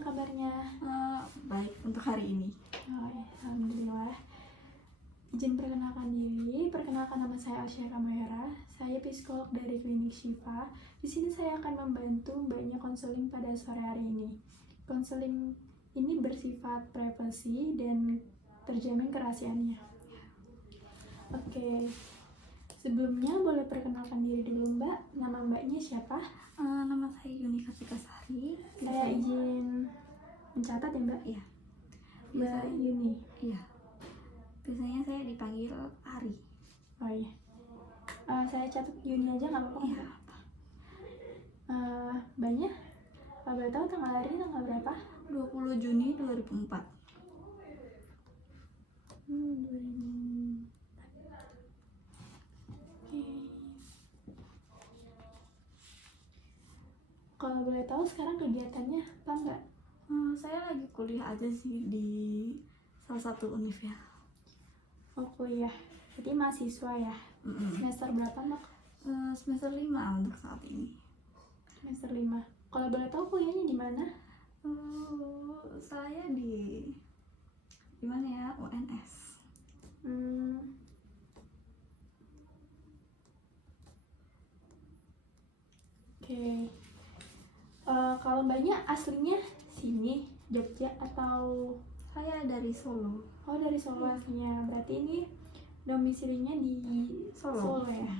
gimana kabarnya? Baik untuk hari ini. Oh, ya, alhamdulillah. Izin perkenalkan diri. Perkenalkan, nama saya Alsya Kamahera. Saya psikolog dari Klinik Syifa. Di sini saya akan membantu Mbaknya konseling pada sore hari ini. Konseling ini bersifat privasi dan terjamin kerahasiaannya. Oke. Sebelumnya boleh perkenalkan diri dulu Mbak. Nama Mbaknya siapa? Nama saya Yuni Kartika Sari. Saya izin mencatat ya Mbak. Iya. Mbak Yuni. Iya. Biasanya saya dipanggil Ari. Oh iya. Saya catat Yuni aja nggak apa-apa? Iya. Banyak. Kalau boleh tahu tanggal lahirnya tanggal berapa? 20 Juni 2004. 2004. Oke. Kalau boleh tahu sekarang kegiatannya apa Mbak? Saya lagi kuliah aja sih di salah satu univ ya. Oh kuliah. Jadi mahasiswa ya? Semester berapa Mbak? Semester 5 untuk saat ini. Semester 5. Kalau boleh tahu kuliahnya di mana? Saya di mana ya? UNS. Oke. Kalau Mbaknya aslinya sini, Jogja atau? Saya dari Solo. Oh dari Solo aslinya. Berarti ini domisilinya di Solo ya?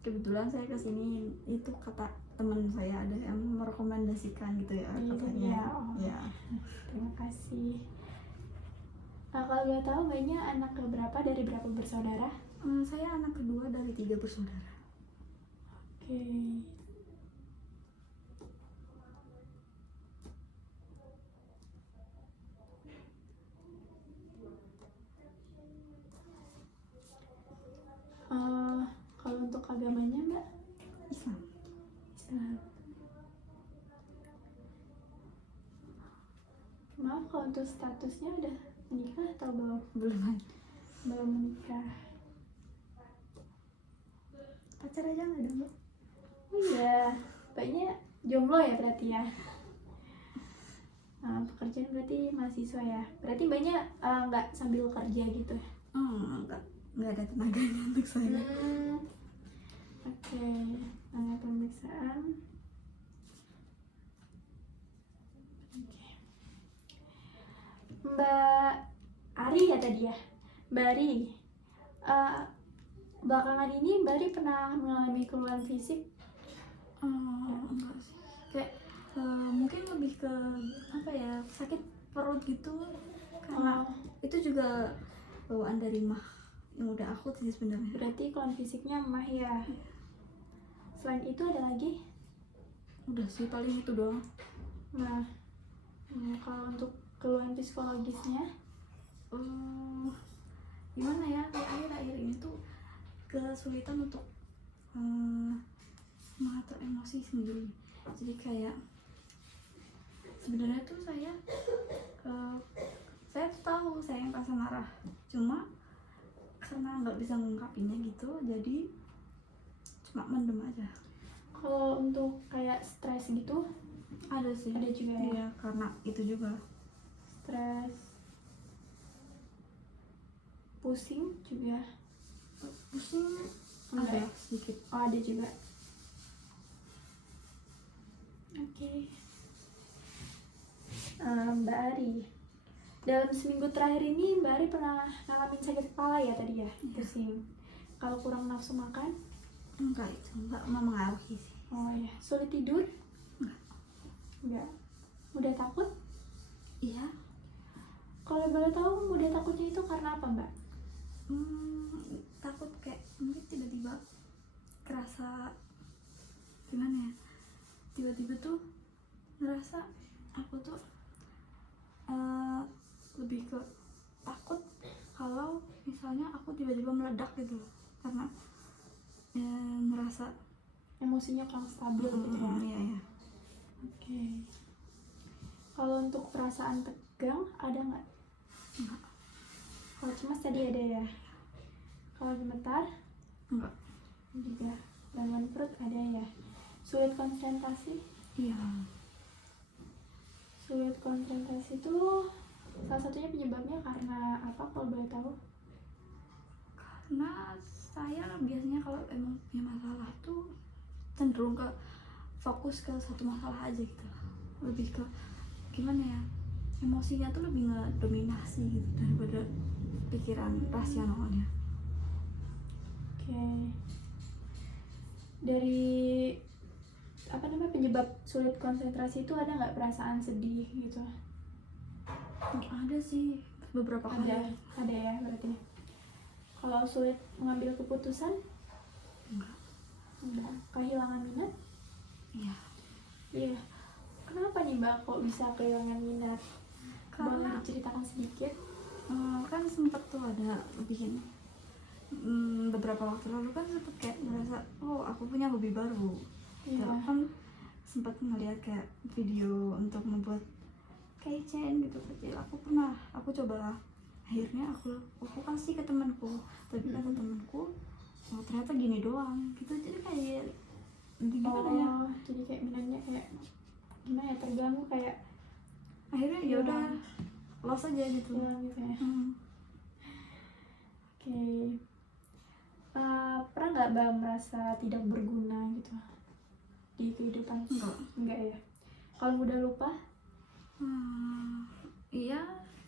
Kebetulan saya kesini itu kata teman saya ada yang merekomendasikan gitu ya katanya. Ya. Terima kasih. Kalau boleh tahu Mbaknya anak keberapa dari berapa bersaudara? Saya anak kedua dari 3 bersaudara. Oke. Kalau untuk agamanya Mbak? Islam. Maaf, kalau untuk statusnya udah menikah atau belum? Belum. Belum menikah. Pacar aja nggak dulu? Oh iya, Mbaknya jomblo ya berarti ya? Pekerjaan berarti mahasiswa ya? Berarti Mbaknya nggak sambil kerja gitu ya? Nggak ada tenaganya untuk saya. Oke, tanya pemeriksaan. Oke. Mbak Ari ya tadi ya? Mbak Ari, belakangan ini Mbak Ari pernah mengalami keluhan fisik? Enggak sih. Kayak mungkin lebih ke apa ya, sakit perut gitu. Karena itu juga bawaan dari mah yang udah akut sih sebenarnya. Berarti keluhan fisiknya mah ya. Selain itu ada lagi? Udah sih paling itu doang. Nah, kalau untuk keluhan psikologisnya? Gimana ya, kayak akhir-akhir ini tuh kesulitan untuk mengatur emosi sendiri. Jadi kayak sebenarnya tuh saya tuh tahu saya yang rasa marah, cuma karena nggak bisa ngungkapinnya gitu, jadi cuma mendem aja. Kalau untuk kayak stres gitu? Ada sih. Ada juga ya? Iya, karena itu juga. Stres, pusing juga? Pusing ada sedikit. Oh ada juga. Oke. Mbak Ari, dalam seminggu terakhir ini Mbak Ari pernah ngalamin sakit kepala ya tadi ya? Pusing. Kalau kurang nafsu makan? Enggak, itu enggak mempengaruhi sih. Oh ya. Sulit tidur? Enggak. Mudah takut? Iya. Kalau boleh tahu mudah takutnya itu karena apa Mbak? Takut kayak mungkin tiba-tiba kerasa gimana ya, tiba-tiba tuh ngerasa aku tuh lebih ke takut kalau misalnya aku tiba-tiba meledak gitu, karena ngerasa Emosinya kurang stabil gitu ya? Iya. Oke. Kalau untuk perasaan tegang ada nggak? Enggak. Kalau cemas tadi ada ya? Kalau gemetar? Enggak. Juga. gangguan perut ada ya. Sulit konsentrasi. Iya. Sulit konsentrasi itu salah satunya penyebabnya karena apa kalau boleh tahu? Karena saya biasanya kalau emang punya masalah tuh cenderung ke fokus ke satu masalah aja gitu, lebih ke gimana ya, emosinya tuh lebih ngedominasi gitu daripada pikiran rasionalnya. Oke. Dari apa namanya penyebab sulit konsentrasi itu ada nggak perasaan sedih gitu? Ada sih beberapa kali. Ada ya berarti. Kalau sulit mengambil keputusan? Enggak. Kehilangan minat? Iya. Iya. Kenapa nih Mbak kok bisa kehilangan minat? Boleh Karena diceritakan sedikit? kan sempet tuh ada bikin beberapa waktu lalu kan sempet kayak ngerasa oh aku punya hobi baru. Iya. Aku kan sempat ngeliat kayak video untuk membuat keychain gitu kecil. Aku coba, akhirnya aku kasih ke temanku, tapi kata temanku oh ternyata gini doang gitu, jadi kayak gimana ya, Jadi kayak minatnya kayak gimana ya, terganggu kayak akhirnya ya udah los aja gitu. hilang gitu ya. Oke. Pernah nggak Mbak merasa tidak berguna gitu di kehidupan? Enggak ya. Kalau mudah lupa? Iya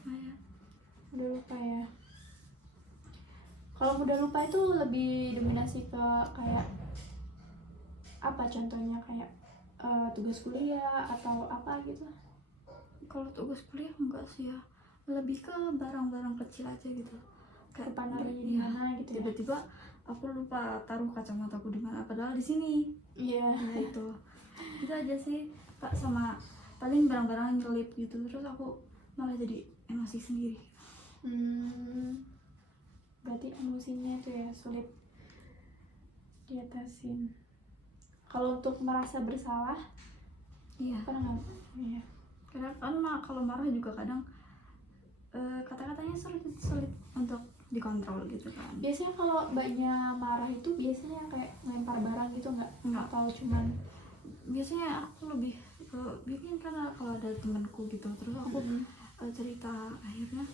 kayak Mudah lupa ya. Kalau mudah lupa itu lebih dominasi ke kayak apa contohnya, kayak tugas kuliah atau apa gitu? kalau tugas kuliah enggak sih ya, lebih ke barang-barang kecil aja gitu, kayak Lupa naruhnya di mana gitu ya? tiba-tiba aku lupa taruh kacamataku di mana padahal di sini. Iya. Nah, itu aja sih Pak, sama paling barang-barang yang kelip gitu, terus aku malah jadi emosi sendiri. Berarti emosinya itu ya sulit diatasin. Kalau untuk merasa bersalah, Iya, pernah nggak? Iya. karena kan kalau marah juga kadang kata-katanya sulit untuk dikontrol gitu kan. Biasanya kalau mbaknya marah itu biasanya kayak lempar barang gitu nggak? Nggak. Atau cuman Biasanya aku lebih bikin karena kalau ada temanku gitu, terus aku cerita, akhirnya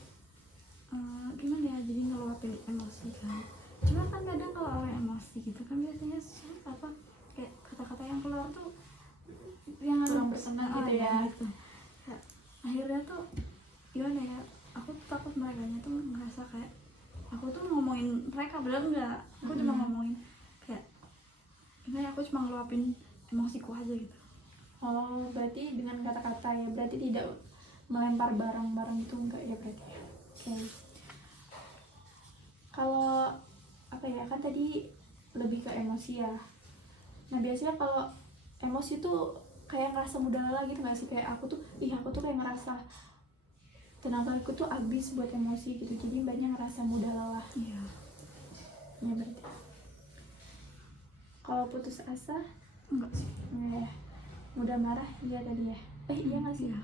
gimana ya, jadi ngeluapin emosi kan. Cuma kan kadang kalau orang emosi gitu kan biasanya apa kayak kata-kata yang keluar tuh yang kurang berkenan gitu ya. gitu. Kayak, akhirnya tuh gimana ya, aku takut mereka tuh ngerasa kayak aku tuh ngomongin mereka, padahal enggak, aku cuma ngomongin kayak gimana, aku cuma ngeluapin emosiku aja gitu. Oh, berarti dengan kata-kata ya, berarti tidak melempar barang-barang itu enggak ya berarti ya. Oke. Kalau apa ya, kan tadi lebih ke emosi ya. Nah biasanya kalau emosi tuh kayak ngerasa mudah lelah gitu nggak sih? Kayak aku tuh kayak ngerasa tenagaku tuh habis buat emosi gitu, jadi banyak ngerasa mudah lelah. Iya. Ya berarti. Kalau putus asa? Enggak sih. Enggak ya. Mudah marah? Iya tadi ya. Iya nggak sih? Iya.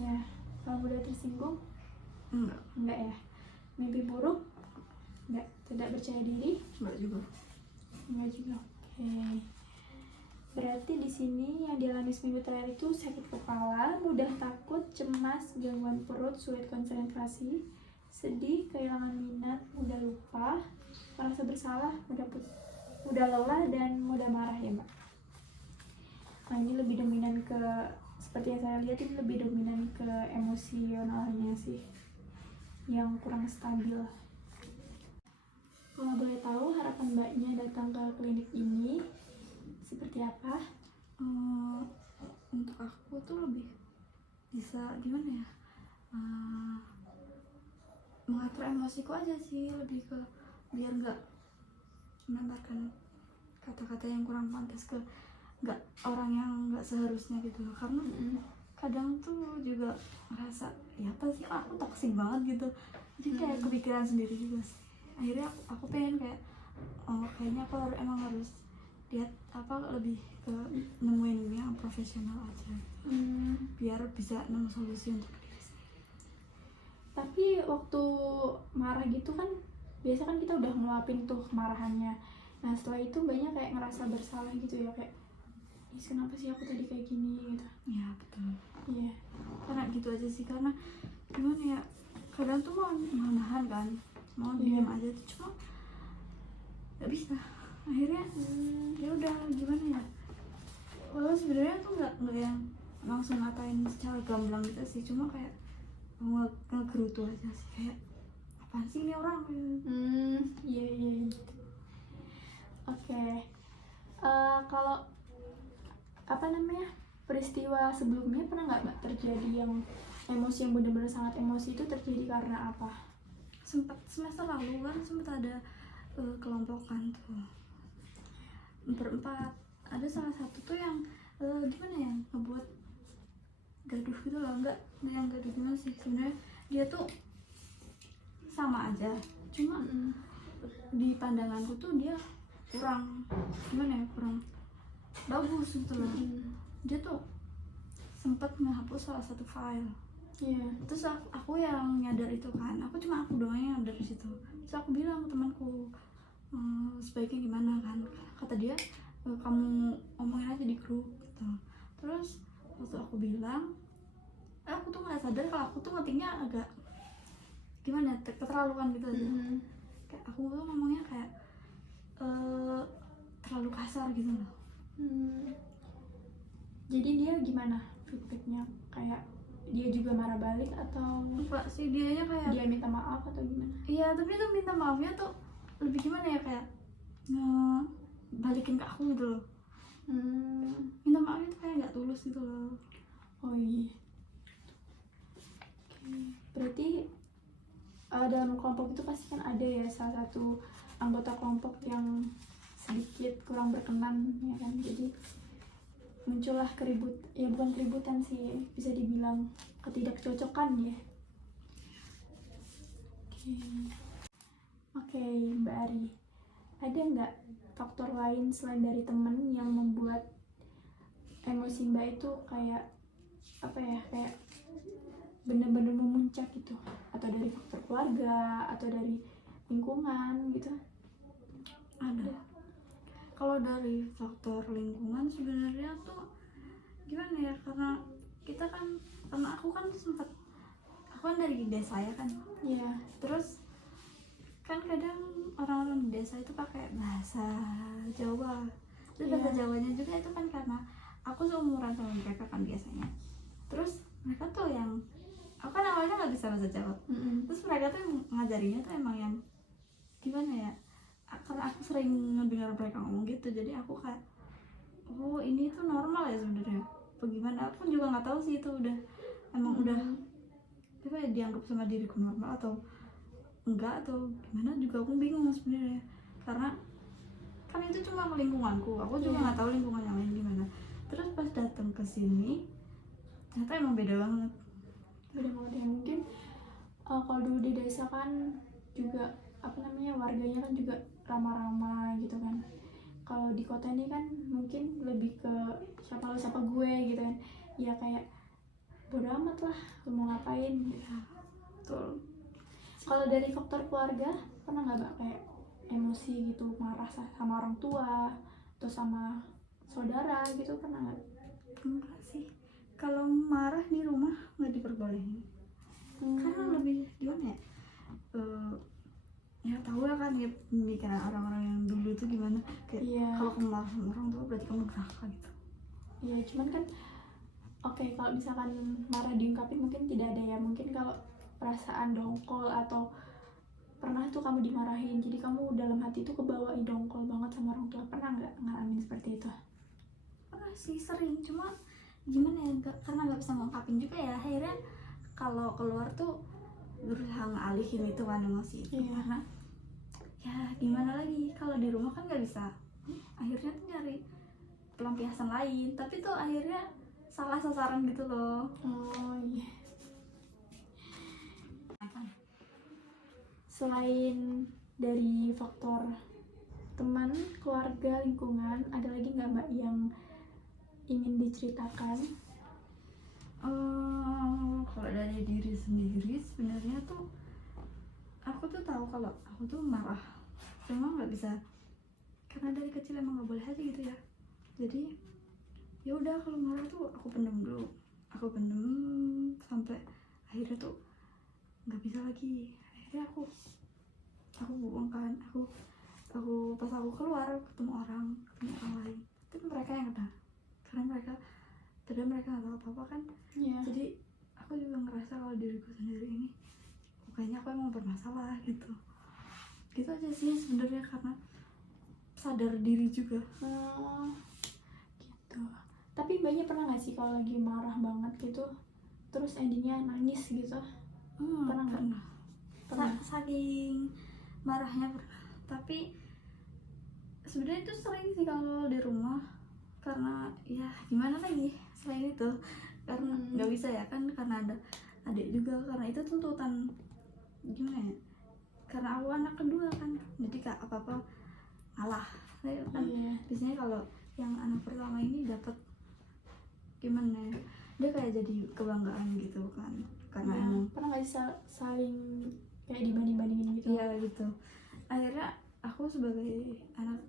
Ya. Kalau mudah tersinggung? Enggak. Enggak ya. Mimpi buruk? Enggak. Tidak percaya diri? Enggak juga. Enggak juga. Oke. Berarti di sini yang dialami seminggu terakhir itu sakit kepala, mudah takut, cemas, gangguan perut, sulit konsentrasi, sedih, kehilangan minat, mudah lupa, merasa bersalah, mudah lelah, dan mudah marah ya Mbak. Nah ini lebih dominan ke, seperti yang saya lihat ini lebih dominan ke emosionalnya sih, yang kurang stabil. Kalau boleh tahu harapan Mbaknya datang ke klinik ini seperti apa? Untuk aku tuh lebih bisa gimana ya, mengatur emosiku aja sih, lebih ke biar nggak menambahkan kata-kata yang kurang pantas ke orang yang nggak seharusnya gitu loh. Karena kadang tuh juga ngerasa ya apa sih, aku toksik banget gitu, jadi kayak kepikiran sendiri juga sih. Akhirnya aku pengen kayak kayaknya aku emang harus lihat apa, lebih ke nemuin yang profesional aja, biar bisa nemu solusi untuk diri sendiri. Tapi waktu marah gitu kan biasa kan kita udah ngeluapin tuh kemarahannya, Nah setelah itu mbaknya kayak ngerasa bersalah gitu ya, kayak "Ih, kenapa sih aku tadi kayak gini gitu." Ya betul. Iya. Karena gitu aja sih, karena gimana ya, kadang tuh mau nahan kan, mau Iya. diam aja tuh, cuma nggak bisa. Akhirnya ya udah gimana ya, walau sebenarnya tuh nggak yang langsung ngatain secara gamblang gitu sih, cuma kayak ngegerutu aja sih, kayak apaan sih ini orang. Iya iya gitu. Oke. Kalau apa namanya, peristiwa sebelumnya pernah nggak mbak terjadi yang emosi yang benar-benar sangat emosi itu terjadi karena apa? Sempat semester lalu kan sempat ada kelompokan tuh berempat, ada salah satu tuh yang gimana ya, ngebuat gaduh gitu loh. Nggak yang gaduh gimana sih, sebenarnya dia tuh sama aja, cuma di pandanganku tuh dia kurang gimana ya, kurang bagus gitu loh. Dia tuh sempat menghapus salah satu file. Iya. Terus aku yang nyadar itu kan, aku doang yang nyadar di situ. Terus aku bilang ke temanku, sebaiknya gimana kan, kata dia, kamu omongin aja di grup gitu. Terus waktu aku bilang, aku tuh nggak sadar kalau aku tuh ngetiknya agak gimana, keterlaluan gitu aja. Kayak aku tuh ngomongnya kayak terlalu kasar gitu loh. Jadi dia gimana feedbacknya, kayak dia juga marah balik atau Enggak sih, dianya kayak dia minta maaf atau gimana? iya, tapi itu minta maafnya tuh lebih gimana ya, kayak balikin ke aku gitu loh. Minta maafnya tuh kayak nggak tulus gitu loh. Oh iya. Oke. Berarti dalam kelompok itu pasti kan ada ya salah satu anggota kelompok yang sedikit kurang berkenan ya kan, jadi muncullah bukan keributan sih, bisa dibilang ketidakcocokan ya. Oke, Mbak Ari, ada nggak faktor lain selain dari teman yang membuat emosi Mbak itu kayak apa ya, kayak bener-bener memuncak gitu, atau dari faktor keluarga atau dari lingkungan gitu? Ada. Kalau dari faktor lingkungan sebenarnya tuh gimana ya, karena kita kan, karena aku kan dari desa ya kan. Iya. Terus kan kadang orang-orang di desa itu pakai bahasa Jawa. Terus bahasa Jawanya juga itu kan karena aku seumuran sama mereka kan biasanya. Terus mereka tuh yang, aku kan awalnya nggak bisa bahasa Jawa. Terus mereka tuh ngajarinya tuh emang yang gimana ya, karena aku sering ngedengar mereka ngomong gitu, jadi aku kayak, oh ini tuh normal ya sebenarnya. Bagaimana aku juga nggak tahu sih itu udah emang udah apa ya, dianggap sama diriku normal atau enggak atau gimana, juga aku bingung sebenarnya. Karena kan itu cuma lingkunganku, aku juga nggak tahu lingkungan yang lain gimana. Terus pas datang ke sini ternyata emang beda banget. Beda banget ya, mungkin kalau dulu di desa kan juga apa namanya, warganya kan juga ramah-ramah gitu kan. Kalau di kota ini kan mungkin lebih ke siapa lo siapa gue gitu kan, ya kayak bodo amat lah lo mau ngapain gitu. Betul. Kalau dari faktor keluarga, pernah nggak mbak kayak emosi gitu, marah sama orang tua atau sama saudara gitu, pernah nggak? Enggak sih, kalau marah di rumah nggak diperbolehin. Karena lebih gimana ya, ya tahu ya kan ya pemikiran orang-orang yang dulu itu gimana, kayak kalau kamu marah sama orang tua berarti kamu durhaka gitu. Iya, cuman kan oke, kalau misalkan marah diungkapin mungkin tidak ada ya, mungkin kalau perasaan dongkol atau pernah tuh kamu dimarahin jadi kamu dalam hati tuh kebawain dongkol banget sama orang tua, pernah nggak ngalamin seperti itu? Pernah sih, sering, cuma gimana ya, karena nggak bisa ngungkapin juga ya, akhirnya kalau keluar tuh berusaha ngalihin itu kan emosi itu. Karena ya gimana lagi, kalau di rumah kan nggak bisa, akhirnya tuh nyari pelampiasan lain, tapi tuh akhirnya salah sasaran gitu loh. Oh iya. Selain dari faktor teman, keluarga, lingkungan, ada lagi nggak mbak yang ingin diceritakan? Kalau dari diri sendiri sebenarnya tuh aku tuh tahu kalau aku tuh marah, cuma nggak bisa karena dari kecil emang nggak boleh aja gitu ya. Jadi ya udah kalau marah tuh aku pendem dulu, aku pendem sampai akhirnya tuh nggak bisa lagi. Akhirnya aku buang kan, aku pas aku keluar ketemu orang lain, tapi mereka yang kena, karena mereka nggak tahu apa-apa kan. Iya. Jadi aku juga ngerasa kalau diriku sendiri ini kayaknya aku emang bermasalah gitu aja sih sebenarnya, karena sadar diri juga. Oh, gitu. Tapi Mbaknya pernah nggak sih kalau lagi marah banget gitu, terus endingnya nangis gitu? Pernah nggak? Pernah. Saking marahnya pernah, tapi sebenarnya itu sering sih kalau di rumah, karena ya gimana lagi selain itu, karena nggak bisa ya kan, karena ada adik juga, karena itu tuntutan gimana ya, karena aku anak kedua kan, jadi kak apa ngalah kan. Iya. Biasanya kalau yang anak pertama ini dapat gimana ya, dia kayak jadi kebanggaan gitu kan, karena Iya. emang Pernah nggak sih saling kayak dibanding-bandingin gitu? iya gitu. Akhirnya aku sebagai anak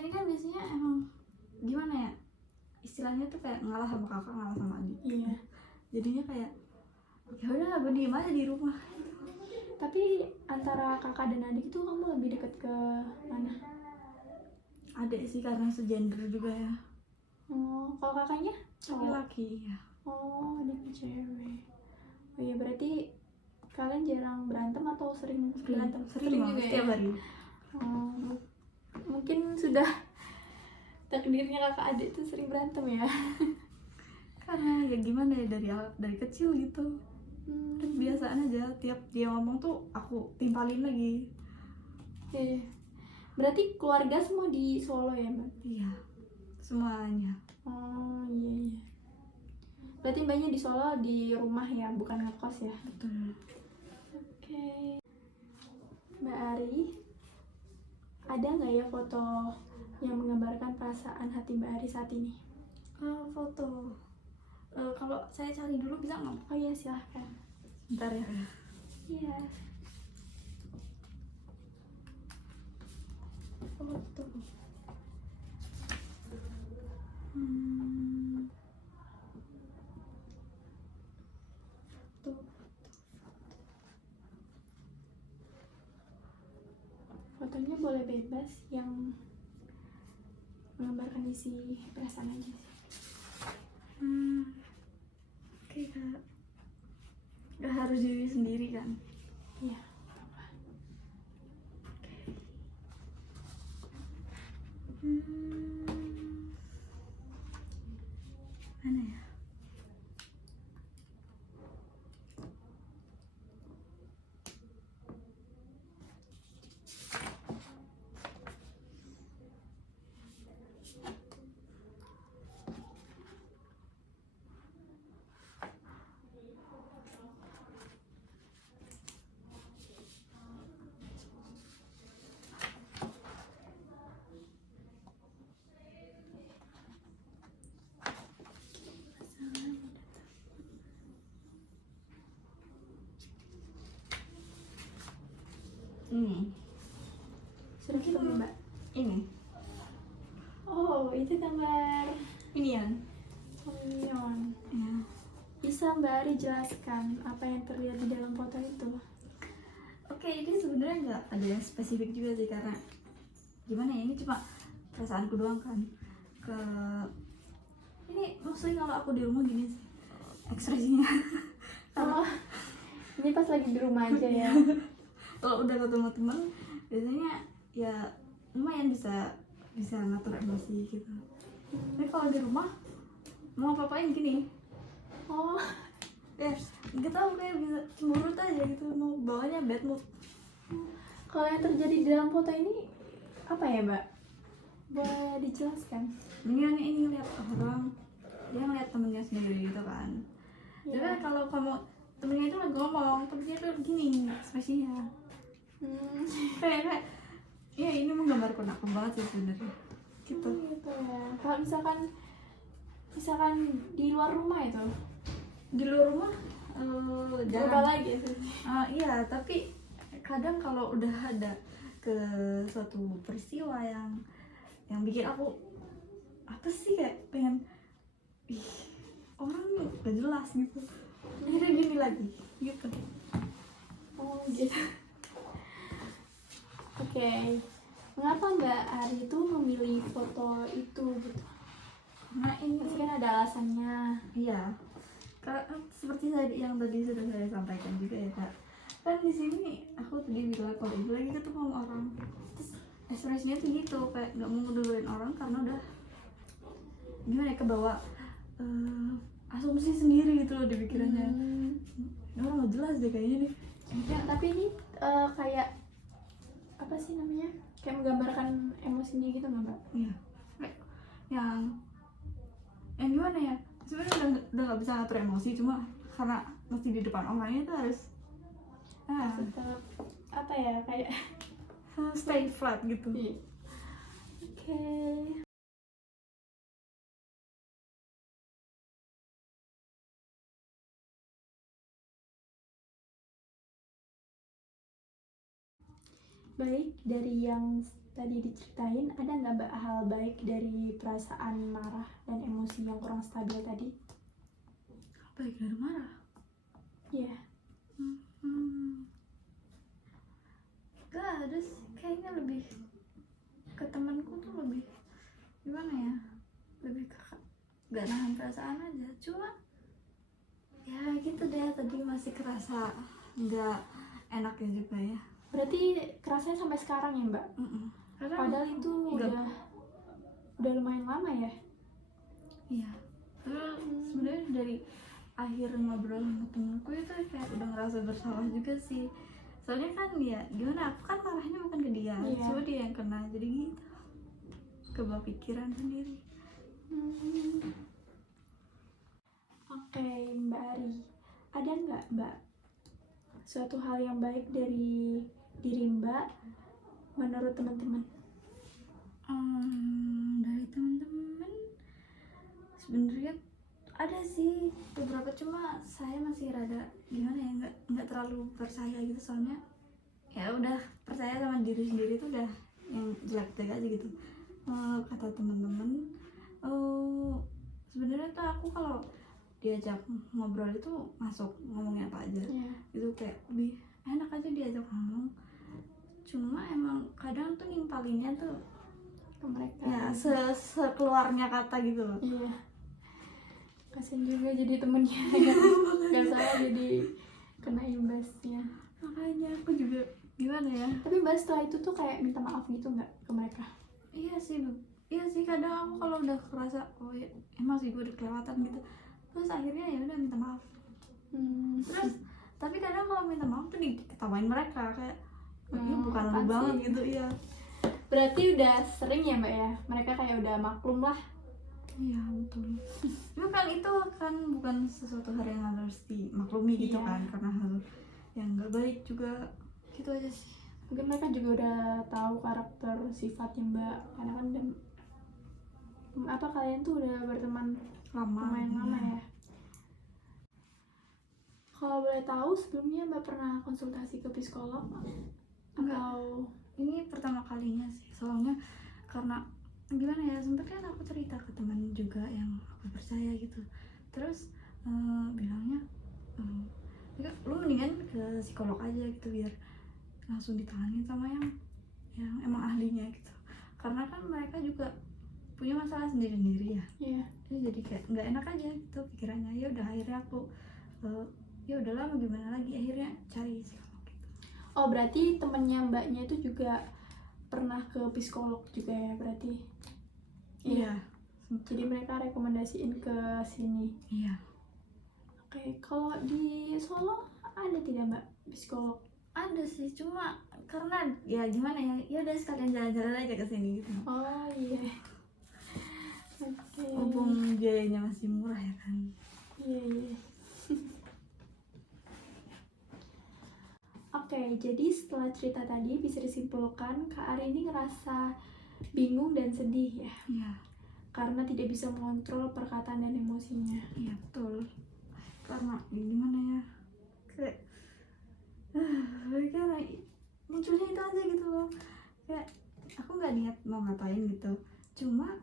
ini kan biasanya emang gimana ya, istilahnya tuh kayak ngalah sama kakak, ngalah sama adik. Iya. Jadinya kayak ya udah gue diem aja di rumah. Tapi antara kakak dan adik itu kamu lebih deket ke mana? Adik sih, karena segender juga ya, Oh, kalau kakaknya? laki-laki ya. Oh, adiknya cewek. Oh iya, berarti kalian jarang berantem atau sering berantem? Sering juga setiap ya? hari. Oh, mungkin sudah takdirnya kakak adik tuh sering berantem ya? Karena ya gimana ya, dari kecil gitu. Kebiasaan aja, tiap dia ngomong tuh aku timpalin lagi. Iya. Berarti keluarga semua di Solo ya, Mbak? Iya, semuanya. Oh iya. Berarti Mbaknya di Solo di rumah ya, bukan ngekos ya? Betul. Oke. Mbak Ari, ada nggak ya foto yang menggambarkan perasaan hati Mbak Ari saat ini? Foto. Kalau saya cari dulu bisa nggak? Oh iya, silahkan. Bentar ya. Iya. Foto. Tuh. Fotonya boleh bebas, yang menggambarkan isi perasaan aja sih. Oke kak, gak harus diri sendiri kan? Iya. Mana ya? Ini. Sudah ketemu Mbak? Ini. Oh, itu gambar Ini ya? onion. Ya. Bisa Mbak Ari jelaskan apa yang terlihat di dalam foto itu? Oke, ini sebenarnya nggak ada yang spesifik juga sih, karena gimana ya, ini cuma perasaanku doang kan. Ini mostly kalau aku di rumah gini sih ekspresinya. Oh, ini pas lagi di rumah aja ya? Kalau udah ketemu teman biasanya ya lumayan bisa ngatur emosi gitu. Tapi kalau di rumah mau apa-apain gini, Oh, ya nggak tahu, kayak bisa cemberut aja gitu, mau bawanya bad mood. kalau yang terjadi di dalam foto ini apa ya Mbak? Boleh dijelaskan? Ini lihat orang, dia ngeliat temennya sendiri gitu kan. Jadi Ya. kalau kamu temennya itu lagi ngomong, temennya tuh gini ekspresinya. Kayak ya ini menggambarkan aku banget sih sebenarnya. Gitu. Gitu ya. Kalau misalkan di luar rumah itu, Di luar rumah berubah jarang. lagi sih. Iya, tapi kadang kalau udah ada ke suatu peristiwa yang bikin aku apa sih, kayak pengen ih, orang nih gak jelas gitu, akhirnya gini lagi gitu. Oh gitu. Oke. Mengapa Mbak Ari itu memilih foto itu gitu? Nah ini Pasti kan ada alasannya. iya, seperti yang tadi sudah saya sampaikan juga ya Kak, kan di sini aku tadi bilang kalau ibu lagi ketemu sama orang, terus ekspresinya tuh gitu, kayak nggak mau ngeduluin orang karena udah gimana ya, kebawa asumsi sendiri gitu loh di pikirannya. Ini orang nggak jelas deh kayaknya nih. Ya, tapi ini kayak apa sih namanya? Kayak menggambarkan emosinya gitu nggak Mbak? Iya, kayak yang gimana ya, sebenarnya udah nggak bisa ngatur emosi, cuma karena mesti di depan orangnya tuh harus Tetap apa ya, kayak stay flat gitu. Oke. Baik, dari yang tadi diceritain, ada nggak Mbak hal baik dari perasaan marah dan emosi yang kurang stabil tadi? Baik dari marah. Iya. Gak ada sih, kayaknya lebih ke temanku tuh lebih gimana ya, lebih ke gak nahan perasaan aja, cuma ya gitu deh, tadi masih kerasa nggak enaknya juga ya. Berarti kerasanya sampai sekarang ya Mbak? Karena Padahal itu udah lumayan lama ya? iya, terus sebenarnya dari akhir ngobrol sama temenku itu kayak udah ngerasa bersalah juga sih, soalnya kan ya gimana, aku kan marahnya bukan ke dia, Iya. cuma dia yang kena, jadi gitu kebawa pikiran sendiri. Oke, Mbak Ari, ada nggak Mbak suatu hal yang baik dari diri Mbak menurut teman-teman? Dari teman-teman sebenarnya ada sih beberapa, cuma saya masih rada gimana ya, nggak terlalu percaya gitu, soalnya ya udah percaya sama diri sendiri tuh udah yang jelek-jelek aja gitu. Kata teman-teman, sebenarnya tuh aku kalau diajak ngobrol itu masuk ngomongnya apa aja, itu kayak lebih enak aja diajak ngomong, cuma emang kadang tuh nimpalinnya tuh Ke mereka ya sekeluarnya kata gitu loh. Iya, kasian juga jadi temennya. Gak salah jadi kena imbasnya. Makanya aku juga gimana ya, Tapi Mbak setelah itu tuh kayak minta maaf gitu nggak ke mereka? iya sih kadang aku kalau udah kerasa oh ya, emang sih gue udah kelewatan gitu, terus akhirnya ya udah minta maaf. Terus tapi kadang kalau minta maaf tuh diketawain mereka, kayak ini bukan lu banget gitu. Iya, berarti udah sering ya Mbak ya, mereka kayak udah maklum lah. iya betul. Cuma kan itu kan bukan sesuatu hal yang harus dimaklumi gitu Iya. kan, karena hal yang nggak baik juga, gitu aja sih. Mungkin mereka juga udah tahu karakter sifatnya Mbak, karena kan kalian tuh udah berteman lumayan lama ya. Kalau boleh tahu sebelumnya Mbak pernah konsultasi ke psikolog? Atau ini pertama kalinya sih, soalnya karena gimana ya, sempet kan aku cerita ke teman juga yang aku percaya gitu, terus bilangnya lu mendingan ke psikolog aja gitu, biar langsung ditangani sama yang emang ahlinya gitu, karena kan mereka juga punya masalah sendiri-sendiri ya. Iya. Jadi kayak nggak enak aja gitu pikirannya. Ya udah akhirnya aku ya udahlah mau gimana lagi, akhirnya cari psikolog gitu. Oh berarti temennya Mbaknya itu juga pernah ke psikolog juga ya berarti? Iya. Jadi mereka rekomendasiin ke sini. Iya. Oke, kalau di Solo ada tidak Mbak psikolog? Ada sih, cuma karena ya gimana ya udah sekalian jalan-jalan aja ke sini gitu. Oh iya. Oke. Mumpung biayanya masih murah ya kan. Iya. Oke, jadi setelah cerita tadi bisa disimpulkan Kak Ari ini ngerasa bingung dan sedih ya? Iya. Karena tidak bisa mengontrol perkataan dan emosinya. Iya betul. Karena ya gimana ya, kayak karena munculnya itu aja gitu loh. Kayak aku nggak niat mau ngapain gitu, cuma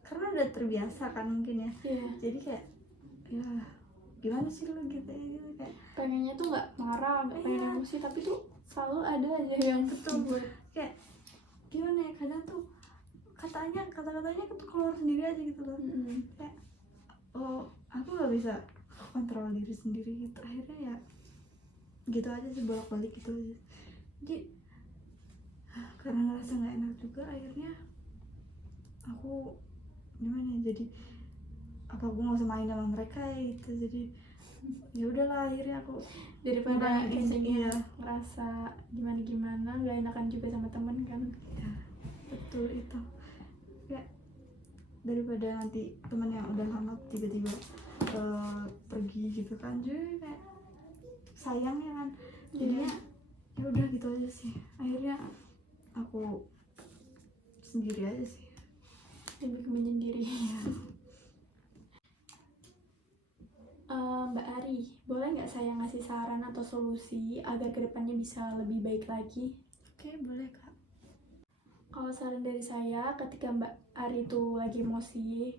karena udah terbiasa kan mungkin ya, Iya. jadi kayak ya gimana sih lo gitu ya gitu kayak Pengennya tuh nggak marah, nggak pengen Iya. emosi, tapi tuh selalu ada aja yang Betul. buat kayak gimana ya, kadang tuh kata-katanya tuh keluar sendiri aja gitu loh. Kayak oh aku nggak bisa kontrol diri sendiri gitu, akhirnya ya gitu aja sih, bolak-balik gitu aja. Jadi karena ngerasa nggak enak juga, akhirnya aku gimana ya, jadi apa aku nggak usah main sama mereka ya gitu. Jadi ya udahlah, akhirnya aku daripada ngurangin endingnya iya. ngerasa gimana nggak enakan juga sama temen kan. Ya, betul itu. Kayak daripada nanti teman yang udah lama tiba-tiba pergi gitu kan, jadi kayak sayang ya kan. Jadinya ya udah gitu aja sih, akhirnya aku sendiri aja sih. Lebih ke menyendiri. Mbak Ari, boleh nggak saya ngasih saran atau solusi agar kedepannya bisa lebih baik lagi? Oke, boleh kak. Kalau saran dari saya, ketika Mbak Ari tuh lagi emosi,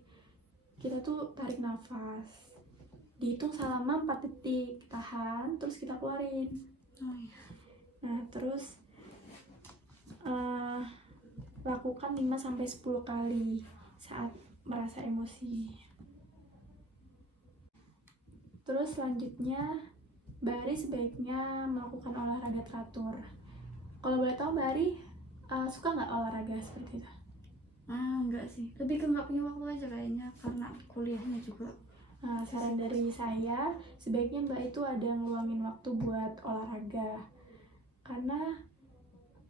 kita tuh tarik nafas, dihitung selama 4 detik, tahan, terus kita keluarin. Oh iya. Nah, terus lakukan 5-10 kali saat merasa emosi. Terus selanjutnya, Mbak Ari sebaiknya melakukan olahraga teratur. Kalau boleh tahu, Mbak Ari suka nggak olahraga seperti itu? Enggak sih, lebih ke nggak punya waktu aja kayaknya, karena kuliahnya juga. Saran dari saya, sebaiknya Mbak itu ada ngeluangin waktu buat olahraga. Karena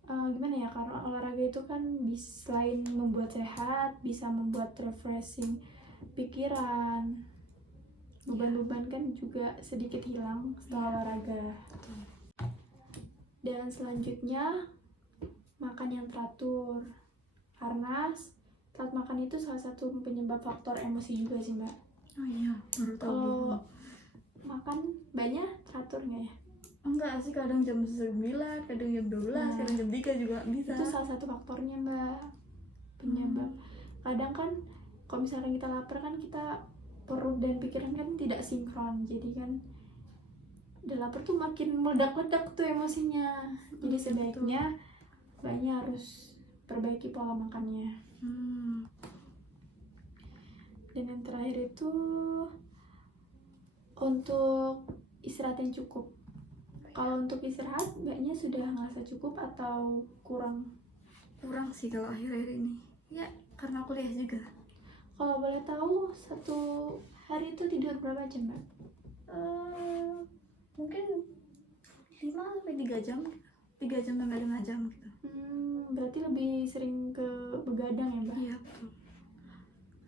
gimana ya, karena olahraga itu kan selain membuat sehat, bisa membuat refreshing pikiran. Beban-beban kan juga sedikit hilang setelah olahraga. Dan selanjutnya, makan yang teratur. Karena saat makan itu salah satu penyebab faktor emosi juga sih, Mbak. Oh iya, baru tahu. Kalau makan banyak teratur nggak ya? Enggak sih, kadang jam 9, kadang jam 12, kadang jam 3 juga bisa. Itu salah satu faktornya, Mbak, penyebab. Kadang kan kalau misalnya kita lapar kan, kita perut dan pikiran kan tidak sinkron, jadi kan udah lapar tuh makin meledak-ledak tuh emosinya. Jadi sebaiknya Mbaknya harus perbaiki pola makannya. Dan yang terakhir itu untuk istirahat yang cukup. Kalau untuk istirahat, Mbaknya sudah ngerasa cukup atau kurang? Kurang sih kalau akhir-akhir ini. Ya, karena kuliah juga. Kalau boleh tahu, satu hari itu tidur berapa jam, Mbak? Mungkin 5-3 jam, 3 jam sampai 5 jam gitu. Berarti lebih sering ke begadang ya, Mbak? Iya, betul.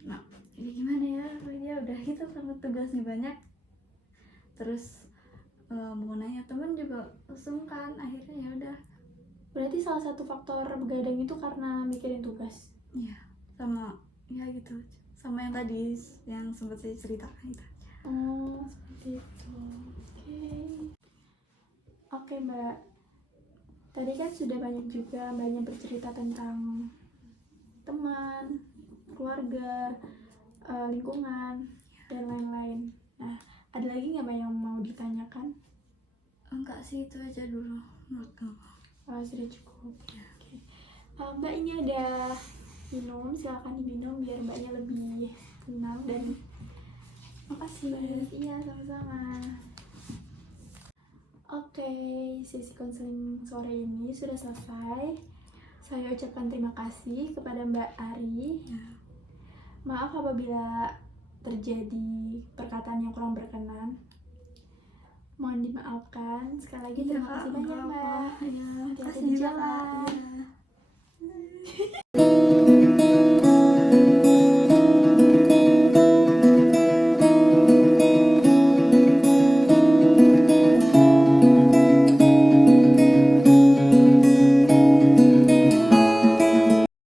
Nah, ya gimana ya, dia udah gitu karena tugasnya banyak. Terus mau nanya temen juga sungkan, akhirnya ya udah. Berarti salah satu faktor begadang itu karena mikirin tugas? Iya, sama ya gitu, sama yang tadi yang sempat saya ceritakan itu. Oh, seperti itu. Oke, Mbak. Tadi kan sudah banyak juga Mbaknya bercerita tentang teman, keluarga, lingkungan, dan lain-lain. Nah, ada lagi nggak Mbak yang mau ditanyakan? Enggak sih, itu aja dulu menurut kamu. Sudah cukup. Oke. Mbak, ini ada minum, silakan diminum biar Mbaknya lebih tenang dan makasih. Iya, sama-sama. Oke, sesi konseling sore ini sudah selesai. Saya ucapkan terima kasih kepada Mbak Ari. Maaf apabila terjadi perkataan yang kurang berkenan. Mohon dimaafkan. Sekali lagi terima kasih banyak, Mbak. Iya, Hati-hati di jalan.